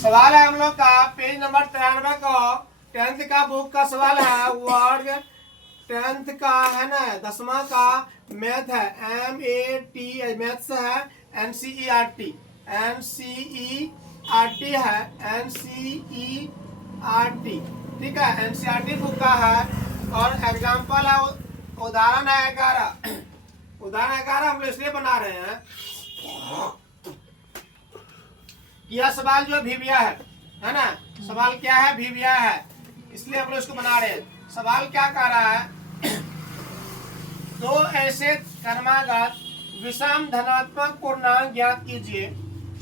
सवाल है हम लोग का पेज नंबर 93 का 10th का बुक का सवाल है। वर्ग 10th का है ना 10वां का मैथ है। MAT मैथ्स है। NCERT है। NCERT ठीक है। NCERT बुक का है और एग्जाम्पल है उदाहरण है 11। उदाहरण 11 हम लोग इसलिए बना रहे हैं, यह सवाल जो भिविया है ना, सवाल क्या है, भिविया है, इसलिए हम लोग इसको बना रहे हैं। सवाल क्या कह रहा है, दो ऐसे क्रमागत विषम धनात्मक पूर्णांक ज्ञात कीजिए।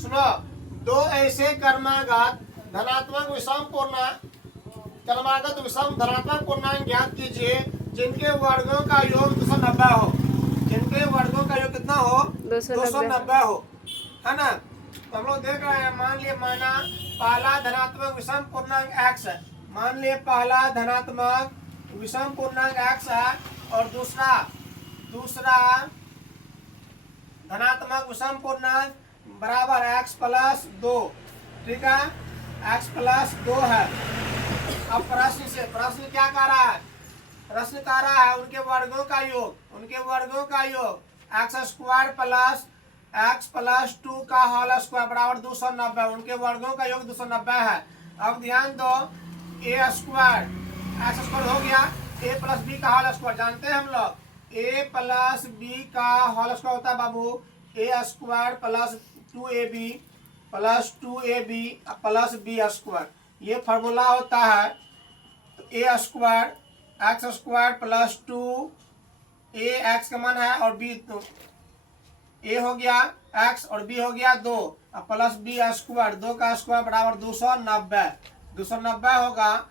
सुनो, दो ऐसे क्रमागत धनात्मक विषम धनात्मक पूर्णांक ज्ञात कीजिए जिनके वर्गों का योग 290 हो। जिनके वर्गों का योग कितना हो, 290 हो, है ना। तो हम लोग देख रहे हैं, मान लिए माना पहला धनात्मक विषम पूर्णांक x है। मान लिए पहला धनात्मक विषम पूर्णांक x है और दूसरा धनात्मक विषम पूर्णांक बराबर x प्लस 2। ठीक है, x प्लस 2 है। अब प्रश्न क्या कह रहा है, प्रश्न कह रहा है उनके वर्गों का योग x square plus x plus 2 का होल स्क्वायर बराबर 290। उनके वर्गों का योग 290 है। अब ध्यान दो, a स्क्वायर x स्क्वायर हो गया, a प्लस बी का होल स्क्वायर जानते हैं हम लोग, a प्लस बी का होल स्क्वायर होता है बाबू a square plus 2ab plus B square. ये फार्मूला होता है। a square x square plus 2 a x का मान है और b a हो गया x और b हो गया 2 प्लस b स्क्वायर 2 का स्क्वायर बराबर 290 होगा।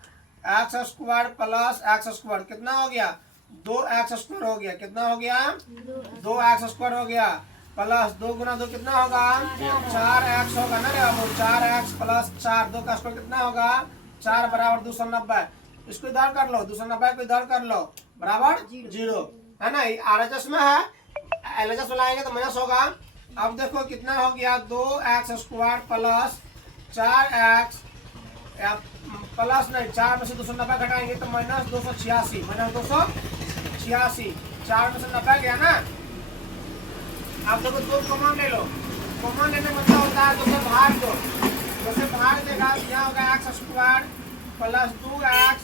x square plus x square कितना हो गया, 2x स्क्वायर हो गया। कितना हो गया, 2x स्क्वायर हो गया प्लस 2 गुना 2 कितना होगा, 4x होगा ना रे बाबू। 4x प्लस 4 2 का स्क्वायर कितना होगा, 4 बराबर 290। इसको इधर कर लो, 290 को इधर कर लो बराबर 0, है ना। RHS में है, LHS में लाएंगे तो माइनस होगा। अब देखो कितना हो गया, 2x square plus 4x plus नहीं 4 में से 290 घटाएंगे तो माइनस 286, 4 में से 90 गया ना। अब देखो 2 कॉमन ले लो, कॉमन लेने मतलब होता है 2 से भाग दो, 2 से भाग देगा क्या होगा, x square plus 2x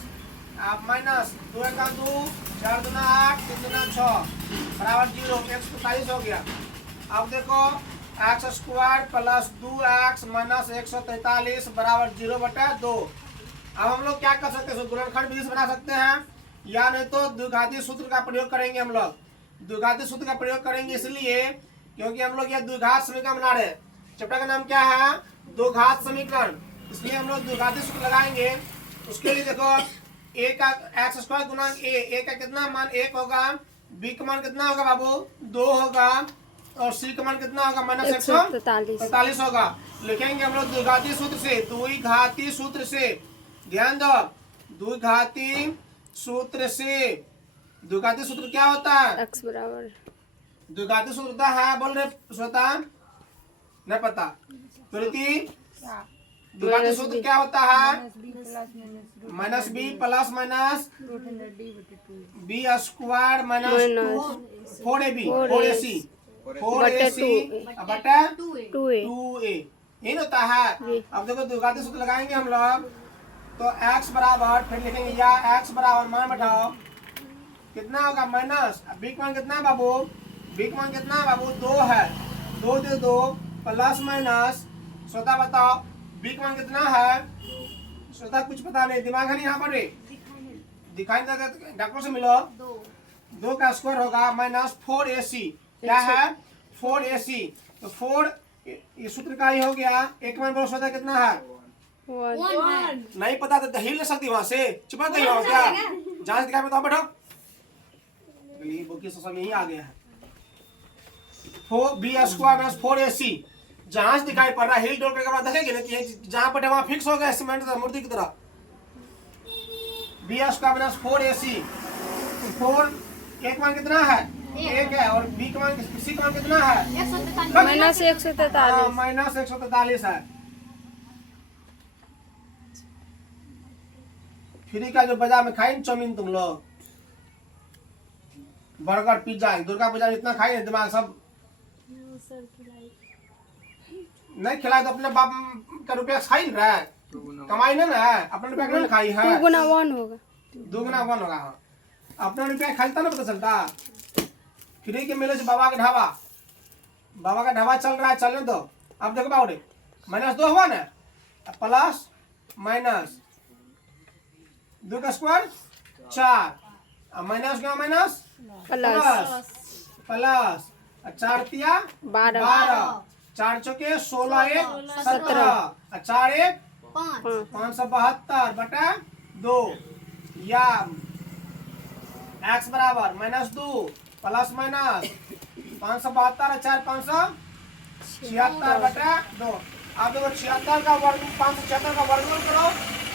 minus 2 का 2 4 दूना 8 3 दूना 6 बराबर 0, x 45 हो गया। अब देखो x square plus 2x minus 143 बराबर 0/2। अब हम लोग क्या कर सकते हैं, गुणनखंड विधि से बना सकते हैं या नहीं तो द्विघाती सूत्र का प्रयोग करेंगे। हम लोग द्विघाती सूत्र का प्रयोग करेंगे इसलिए क्योंकि हम लोग यह द्विघात समीकरण बना रहे हैं। चैप्टर का नाम क्या है, द्विघात समीकरण, इसलिए हम लोग द्विघाती सूत्र लगाएंगे। उसके लिए देखो a का x स्क्वायर गुना a का कितना मान 1 होगा, b का मान कितना होगा बाबू 2 होगा और c का मान कितना होगा माइनस 143 होगा। लिखेंगे हम लोग द्विघाती सूत्र से, ध्यान दो, द्विघाती सूत्र क्या होता है, x बराबर द्विघाती सूत्र होता है, बोल रहे श्रोता नहीं पता, प्रीति द्विघाती सूत्र क्या होता है, minus B plus minus B square minus 4ac बटा 2a ये होता है। अब देखो द्विघाती सूत्र लगाएंगे हम लोग तो x बराबर, फिर लिखेंगे या x बराबर मान बैठाओ कितना होगा माइनस बी का मान कितना है बाबू, बी का मान कितना है बाबू 2 है, 2 दे 2 प्लस माइनस, श्रोता बताओ बी का मान कितना है, श्रोता कुछ पता नहीं, दिमाग है नहीं यहाँ पर, दिखाई डॉक्टर से मिलो, 2 का स्क्वायर होगा माइनस 4ac, क्या है 4ac, तो 4 ये सूत्र का ही हो गया। एक मान बोलो श्रोता कितना है, 1 नहीं पता तो हिल नहीं सकती वहां से, चिपक गई हो क्या, जहां दिखाई बताओ बैठो, में ही आ गया है 4b स्क्वायर माइनस 4ac, जहां से दिखाई पड़ रहा है हिल डोल करके बाद देखेंगे ना, जहां पर वहां फिक्स हो गया सीमेंट मूर्ति की तरह। b स्क्वायर माइनस 4ac, 4 एक मान कितना है 1 है और b का मान c का मान कितना है माइनस 143 माइनस 143 है। फ्री का जो बाजार में खाई चाउमीन तुम लोग, बर्गर पिज्जा, दुर्गा पूजा में इतना खाई ना दिमाग सब नहीं खिलाए तो अपने बाप का रुपया खाई ना रहा है, कमाई नहीं ना है, अपने रुपया नहीं खाई है, 2 गुना 1 होगा, 2 गुना 1 होगा। हाँ अपना रुपया खालता ना पता चलता। फ्री के मिले से बाबा का ढाबा, बाबा का ढाबा चल रहा है, चलने दो। अब देखो बाबू -2 हुआ ना, प्लस माइनस 2 का स्क्वायर 4, माइनस का माइनस प्लस प्लस 4 तिया 12, 4 चौके 16, 1 17, 4 1 572 बटा 2, या x बराबर -2 प्लस माइनस 572 4 576 बटा 2। अब देखो 76 का वर्ग 576 का वर्गमूल करो,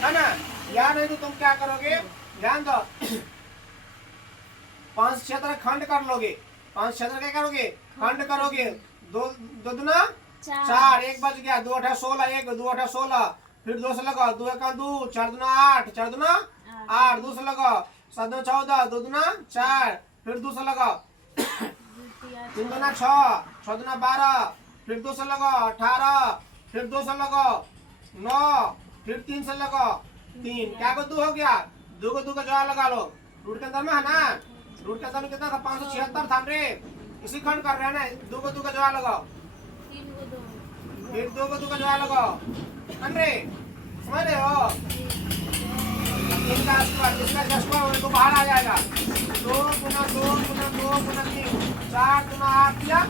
है ना, या नहीं तो तुम क्या करोगे, ध्यान दो, 576 खंड कर लोगे, 576 क्या करोगे, खंड करोगे, 2 दूना 4, 1 बच गया, 2 8 16, 1 2 8 16, फिर 2 से लगाओ, 2 1 2, 4 दूना 8, 4 दूना 8, 2 से लगाओ, 7 दूना 14, 2 दूना 4, फिर 2 से लगाओ, 3 दूना 6, 6 दूना 12, फिर 2 से लगाओ 18, फिर 2 से लगाओ 9, फिर 3 से लगाओ 3, क्या को 2 हो गया, 2 को 2 का जवाब लगा लो, रूट के अंदर में है ना, रूट के अंदर में कितना था, 576 था रे, इसी खंड कर रहे हैं ना, 2 को 2 का जवाब लगाओ, फिर 2 को 2 का जवाब लगाओ, अरे समझ रहे हो, 3 का स्क्वायर, इसका स्क्वायर तो बाहर आ जाएगा, 2 गुना 2 गुना 2 गुना 3, 4 गुना 8 या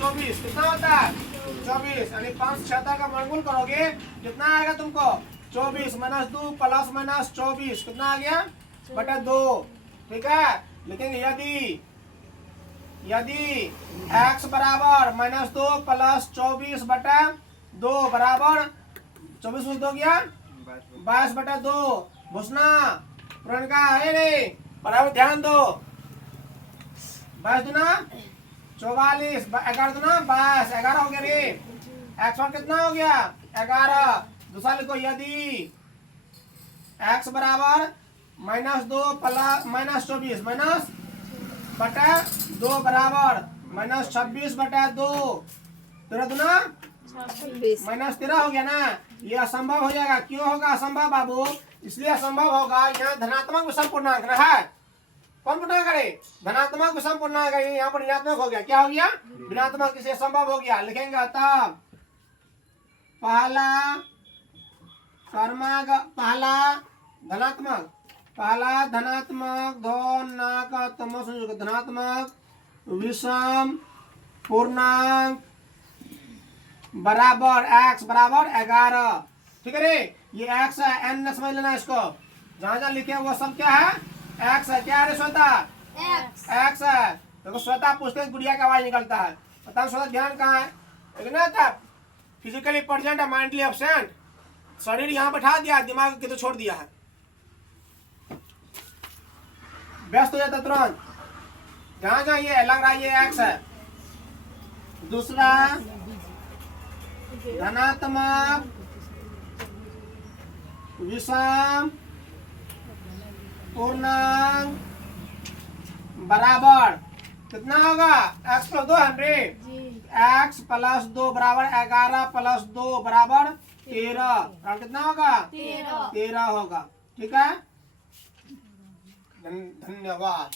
24, कितना होता है 24, यानी 576 का वर्गमूल करोगे कितना आएगा तुमको 24 -2 प्लस माइनस 24 कितना आ गया बटा 2, ठीक है। लेकिन यदि x बराबर -2 प्लस 24 बटा 2 बराबर 24 में 2 गया 22 बटा 2, घोषणा पूर्ण का है रे, बराबर ध्यान दो, 22 दूना 44, 11 दूना 22, 11 हो गया रे, x और कितना हो गया 11। दूसरा लिखो, यदि x बराबर -2 प्लस -24 माइनस बटा 2 बराबर -26 बटा 2, 13 दूना -13 हो गया ना, ये असंभव हो जाएगा। क्यों होगा असंभव बाबू, इसलिए असंभव होगा, यहाँ धनात्मक विषम पूर्णांक है, कौन पूर्णांक है, धनात्मक विषम पूर्णांक है, यहाँ पर ऋणात्मक हो गया, क्या हो गया ऋणात्मक, इसलिए संभव हो गया। लिखेंगे तब पहला क्रमांक, पहला धनात्मक धनात्मक विषम पूर्णांक बराबर x बराबर 11, ठीक है रे, ये x है, n समझ लेना इसको, जहां जहां लिखे वो सब क्या है x है, क्या है रे श्वेता x है। देखो श्वेता पूछते हैं गुड़िया का आवाज निकलता है, बताओ श्वेता ध्यान कहाँ है, लेकिन ना था फिजिकली प्रेजेंट है माइंडली एब्सेंट, शरीर यहाँ बैठा दिया, दिमाग के तो छोड़ दिया है, व्यस्त हो जाता तुरंत, जहां जहां ये लग रहा है ये x है। दूसरा धनात्मक विषम पूर्णांक बराबर कितना होगा x प्लस 2 x प्लस 2 बराबर 11 प्लस 2 बराबर 13, कितना होगा 13 होगा, ठीक है। धन्यवाद।